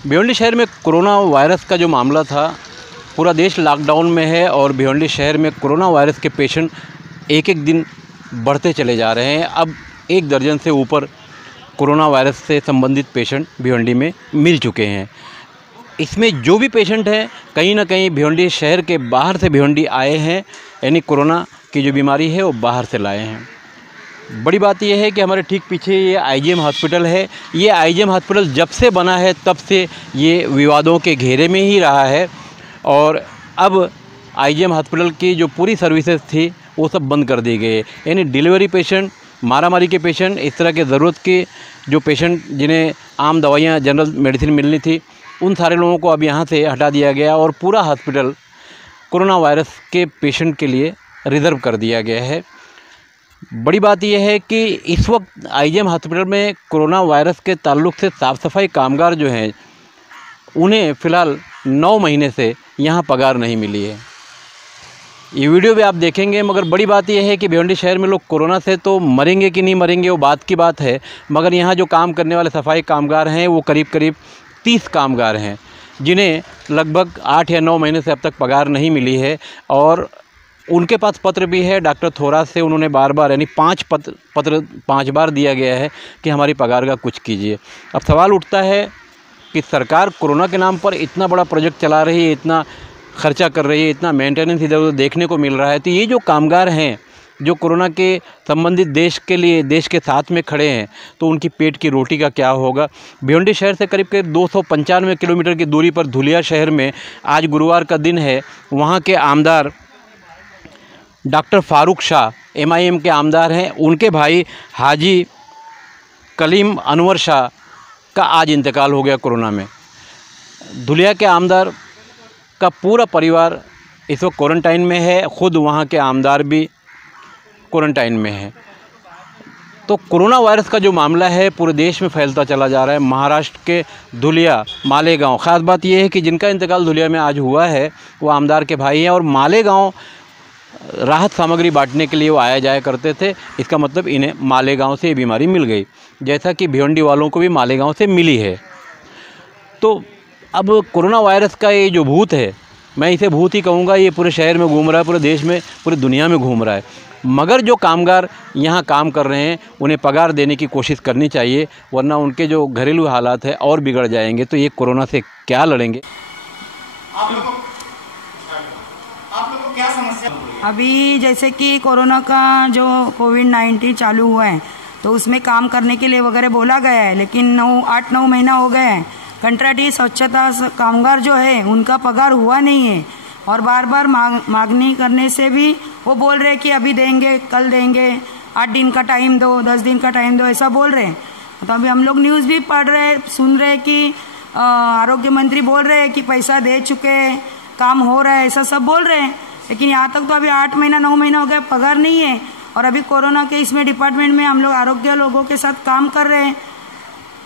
भिवंडी शहर में corona virus का जो मामला था, पूरा देश लॉकडाउन में है और भिवंडी शहर में कोरोना वायरस के पेशेंट एक एक दिन बढ़ते चले जा रहे हैं। अब 1 दर्जन से ऊपर कोरोना वायरस से संबंधित पेशेंट भिवंडी में मिल चुके हैं। इसमें जो भी पेशेंट हैं कहीं ना कहीं भिवंडी शहर के बाहर से भिवंडी आए हैं, यानी कोरोना की जो बीमारी है वो बाहर से लाए हैं। बड़ी बात यह है कि हमारे ठीक पीछे ये आईजीएम हॉस्पिटल है। ये आईजीएम हॉस्पिटल जब से बना है तब से ये विवादों के घेरे में ही रहा है और अब आईजीएम हॉस्पिटल की जो पूरी सर्विसेज थी वो सब बंद कर दी गई है। यानी डिलीवरी पेशेंट, मारामारी के पेशेंट, इस तरह के ज़रूरत के जो पेशेंट जिन्हें आम दवाइयाँ, जनरल मेडिसिन मिलनी थी, उन सारे लोगों को अब यहाँ से हटा दिया गया और पूरा हॉस्पिटल कोरोना वायरस के पेशेंट के लिए रिज़र्व कर दिया गया है। बड़ी बात यह है कि इस वक्त आईजीएम हॉस्पिटल में कोरोना वायरस के ताल्लुक़ से साफ़ सफाई कामगार जो हैं उन्हें फ़िलहाल 9 महीने से यहाँ पगार नहीं मिली है। ये वीडियो भी आप देखेंगे, मगर बड़ी बात यह है कि भिवंडी शहर में लोग कोरोना से तो मरेंगे कि नहीं मरेंगे वो बात की बात है, मगर यहाँ जो काम करने वाले सफाई कामगार हैं वो करीब 30 कामगार हैं जिन्हें लगभग 8 या 9 महीने से अब तक पगार नहीं मिली है। और उनके पास पत्र भी है डॉक्टर थोरात से, उन्होंने बार यानी 5 बार दिया गया है कि हमारी पगार का कुछ कीजिए। अब सवाल उठता है कि सरकार कोरोना के नाम पर इतना बड़ा प्रोजेक्ट चला रही है, इतना खर्चा कर रही है, इतना मेंटेनेंस इधर उधर देखने को मिल रहा है, तो ये जो कामगार हैं जो कोरोना के संबंधित देश के लिए देश के साथ में खड़े हैं, तो उनकी पेट की रोटी का क्या होगा। भिवंडी शहर से करीब 295 किलोमीटर की दूरी पर धुलिया शहर में आज गुरुवार का दिन है, वहाँ के आमदार डॉक्टर फारूक शाह एमआईएम के आमदार हैं, उनके भाई हाजी कलीम अनवर शाह का आज इंतकाल हो गया कोरोना में। धुलिया के आमदार का पूरा परिवार इस वक्त क्वारंटाइन में है, ख़ुद वहाँ के आमदार भी क्वारंटाइन में है। तो कोरोना वायरस का जो मामला है पूरे देश में फैलता चला जा रहा है। महाराष्ट्र के धुलिया, मालेगांव, ख़ास बात यह है कि जिनका इंतकाल धुलिया में आज हुआ है वो आमदार के भाई हैं और मालेगांव राहत सामग्री बांटने के लिए वो आया जाया करते थे। इसका मतलब इन्हें मालेगांव से ये बीमारी मिल गई, जैसा कि भिवंडी वालों को भी मालेगांव से मिली है। तो अब कोरोना वायरस का ये जो भूत है, मैं इसे भूत ही कहूँगा, ये पूरे शहर में घूम रहा है, पूरे देश में, पूरी दुनिया में घूम रहा है। मगर जो कामगार यहाँ काम कर रहे हैं उन्हें पगार देने की कोशिश करनी चाहिए, वरना उनके जो घरेलू हालात है और बिगड़ जाएंगे। तो ये कोरोना से क्या लड़ेंगे। आप लोगों को क्या समस्या? अभी जैसे कि कोरोना का जो कोविड-19 चालू हुआ है तो उसमें काम करने के लिए वगैरह बोला गया है, लेकिन 8-9 महीना हो गए हैं। कंट्राटी स्वच्छता कामगार जो है उनका पगार हुआ नहीं है और बार मांगनी करने से भी वो बोल रहे कि अभी देंगे, कल देंगे, 8 दिन का टाइम दो, 10 दिन का टाइम दो, ऐसा बोल रहे हैं। तो अभी हम लोग न्यूज़ भी पढ़ रहे, सुन रहे कि आरोग्य मंत्री बोल रहे हैं कि पैसा दे चुके, काम हो रहा है, ऐसा सब बोल रहे हैं। लेकिन यहाँ तक तो अभी 8 महीना 9 महीना हो गया, पगार नहीं है। और अभी कोरोना के इसमें डिपार्टमेंट में हम लोग आरोग्य लोगों के साथ काम कर रहे हैं।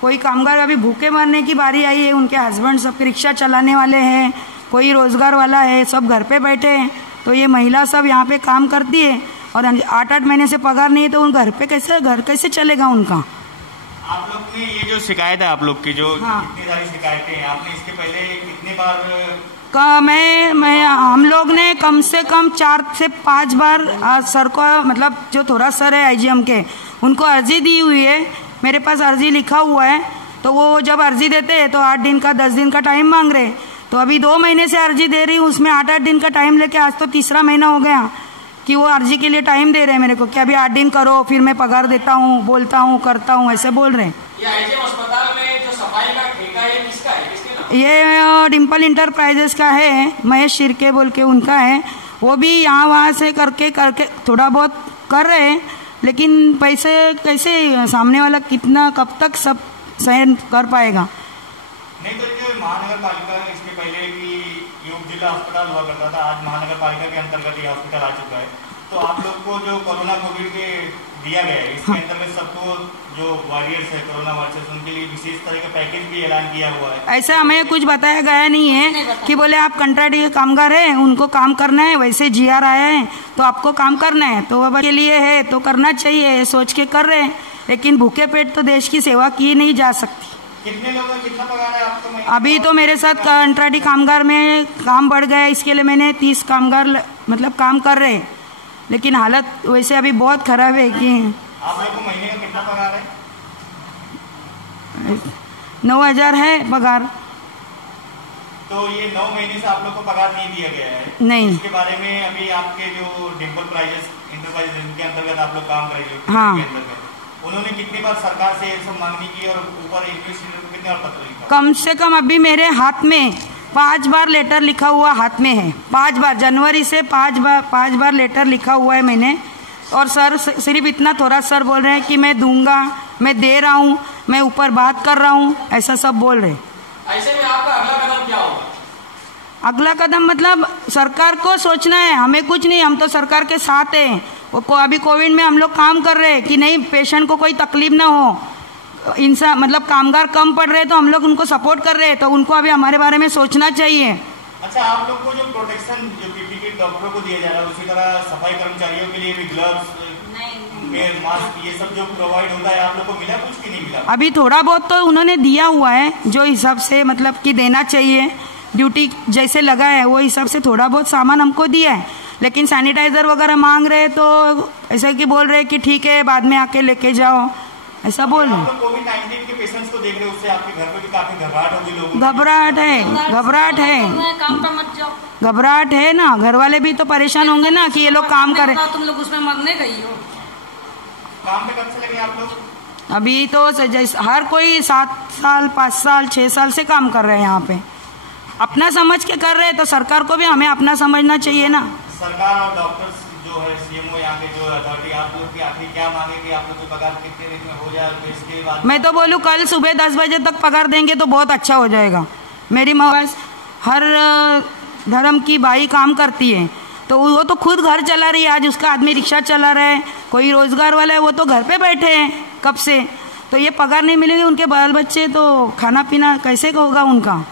कोई कामगार अभी भूखे मरने की बारी आई है, उनके हस्बैंड सब रिक्शा चलाने वाले हैं, कोई रोजगार वाला है, सब घर पे बैठे हैं। तो ये महिला सब यहाँ पे काम करती है और 8-8 महीने से पगार नहीं है, तो उन घर कैसे चलेगा उनका। आप लोग ने ये जो शिकायत है आप लोग की, जो इतनी सारी शिकायतें हैं, आपने इसके पहले कितनी बार हम लोग ने कम से कम 4 से 5 बार सर को, मतलब जो थोड़ा सर है आईजीएम के, उनको अर्जी दी हुई है। मेरे पास अर्जी लिखा हुआ है। तो वो जब अर्जी देते हैं तो 8 दिन का 10 दिन का टाइम मांग रहे। तो अभी 2 महीने से अर्जी दे रही हूँ, उसमें 8-8 दिन का टाइम लेके आज तो 3रा महीना हो गया कि वो अर्जी के लिए टाइम दे रहे हैं मेरे को कि अभी 8 दिन करो, फिर मैं पगार देता हूँ, बोलता हूँ, करता हूँ, ऐसे बोल रहे हैं। ये आईजीएम अस्पताल में जो सफाई का ठेका है किसका है? ये डिम्पल इंटरप्राइजेस का है, महेश शिर्के बोल के उनका है। वो भी यहाँ वहाँ से करके थोड़ा बहुत कर रहे हैं, लेकिन पैसे कैसे, सामने वाला कितना, कब तक सब सहन कर पाएगा। नहीं तो जो महानगर पालिका, इसके पहले की योग जिला अस्पताल हुआ करता था, आज महानगर पालिका के अंतर्गत ये हॉस्पिटल आ चुका है। तो आप लोग को जो कोरोना कोविड के दिया गया है, इसके अंतर्गत सबको जो वॉरियर्स है कोरोना वॉरियर्स, उनके लिए विशेष तरह का पैकेज भी ऐलान किया हुआ है। ऐसा हमें कुछ बताया गया नहीं है कि बोले आप कंट्राटी के कामगार हैं, उनको काम करना है, वैसे जीआर आया है तो आपको काम करना है, तो अब के लिए है तो करना चाहिए, सोच के कर रहे हैं। लेकिन भूखे पेट तो देश की सेवा की नहीं जा सकती। कितने लोग हैं, कितना पगार है आपको महीने? अभी तो मेरे साथ कंट्राटी कामगार में काम बढ़ गया, इसके लिए मैंने 30 कामगार मतलब काम कर रहे, लेकिन हालत वैसे अभी बहुत खराब है कि आप लोग को महीने का कितना पगार है? 9,000 है पगार। तो ये 9 महीने से आप लोग को पगार नहीं दिया गया है? नहीं। इसके बारे में अभी आपके जो डिम्पल प्राइजेस इंटरप्राइजेस जिनके अंतर्गत आप लोग काम कर रहे हो, हाँ, उन्होंने कितनी बार सरकार से ये सब मांगनी की और ऊपर एडमिनिस्ट्रेटर को कितने बार पत्र लिखा? कम से कम अभी मेरे हाथ में 5 बार लेटर लिखा हुआ हाथ में है, 5 बार, जनवरी से 5 बार लेटर लिखा हुआ है मैंने। और सर सिर्फ इतना थोड़ा सर बोल रहे हैं कि मैं दूंगा, मैं दे रहा हूँ, मैं ऊपर बात कर रहा हूँ, ऐसा सब बोल रहे। ऐसे में आपका अगला कदम क्या होगा? अगला कदम मतलब सरकार को सोचना है, हमें कुछ नहीं, हम तो सरकार के साथ हैं। अभी कोविड में हम लोग काम कर रहे हैं कि नहीं पेशेंट को कोई तकलीफ ना हो, इंसान मतलब कामगार कम पड़ रहे तो हम लोग उनको सपोर्ट कर रहे हैं, तो उनको अभी हमारे बारे में सोचना चाहिए। अच्छा, आप लोग को जो प्रोटेक्शन जो पीपीई डॉक्टरों को दिया जा रहा है, उसी तरह सफाई कर्मचारियों के लिए भी ग्लव्स, मास्क, ये सब जो प्रोवाइड होता है, आप लोग को मिला कुछ कि नहीं मिला? अभी थोड़ा बहुत तो उन्होंने दिया हुआ है, जो हिसाब से मतलब कि देना चाहिए, ड्यूटी जैसे लगा है वो हिसाब से थोड़ा बहुत सामान हमको दिया है, लेकिन सैनिटाइजर वगैरह मांग रहे तो ऐसा कि बोल रहे कि ठीक है बाद में आके लेके जाओ, ऐसा बोल रहे। कोविड-19 के पेशेंट्स को देख रहे हो, उससे आपके घर पे भी काफी घबराहट होगी लोगों को? घबराहट है ना, घर वाले भी तो परेशान होंगे ना कि ये लोग काम करें। तुम लोग उसमें मरने गई हो। काम पे कब से लगे आप लोग? अभी तो जैसे हर कोई 7 साल 5 साल 6 साल से काम कर रहे हैं यहाँ पे, अपना समझ के कर रहे हैं, तो सरकार को भी हमें अपना समझना चाहिए ना। सरकार और डॉक्टर्स जो है, सीएमओ यहाँ के जो अथॉरिटी, आप लोग की आखिर क्या मांगे कि आप लोग को पगार कितने रेट में हो जाए? और इसके बाद मैं तो बोलूँ कल सुबह 10 बजे तक पगार देंगे तो बहुत अच्छा हो जाएगा। मेरी माँ हर धर्म की बाई काम करती है, तो वो तो खुद घर चला रही है, आज उसका आदमी रिक्शा चला रहा है, कोई रोजगार वाला है वो तो घर पे बैठे हैं कब से, तो ये पगार नहीं मिलेगी, उनके बाल बच्चे तो खाना पीना कैसे होगा उनका?